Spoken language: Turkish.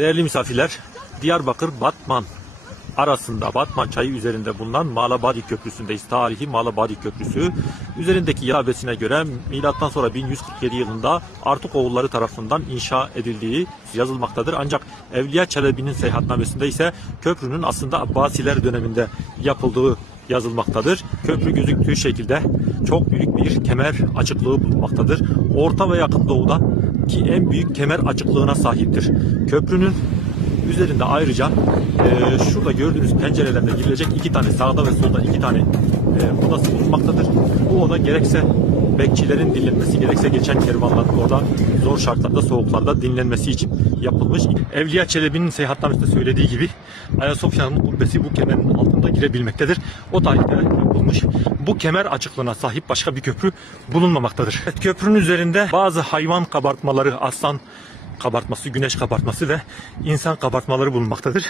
Değerli misafirler, Diyarbakır Batman arasında Batman çayı üzerinde bulunan Malabadi Köprüsü'ndeyiz. Tarihi Malabadi Köprüsü. Üzerindeki yabesine göre milattan sonra 1147 yılında Artık oğulları tarafından inşa edildiği yazılmaktadır. Ancak Evliya Çelebi'nin seyahatnamesinde ise köprünün aslında Abbasiler döneminde yapıldığı yazılmaktadır. Köprü gözüktüğü şekilde çok büyük bir kemer açıklığı bulunmaktadır. Orta ve yakın doğuda ki en büyük kemer açıklığına sahiptir. Köprünün üzerinde ayrıca e, şurada gördüğünüz pencerelerden girilecek iki tane sağda ve solda iki tane e, odası bulunmaktadır. Bu oda gerekse bekçilerin dinlenmesi gerekse geçen kervanların orada zor şartlarda soğuklarda dinlenmesi için yapılmış. Evliya Çelebi'nin seyahatnamesinde söylediği gibi Ayasofya'nın kubbesi bu kemerin altında girebilmektedir. O tarihte yapılmış. Bu kemer açıklığına sahip başka bir köprü bulunmamaktadır. Köprünün üzerinde bazı hayvan kabartmaları, aslan kabartması, güneş kabartması ve insan kabartmaları bulunmaktadır.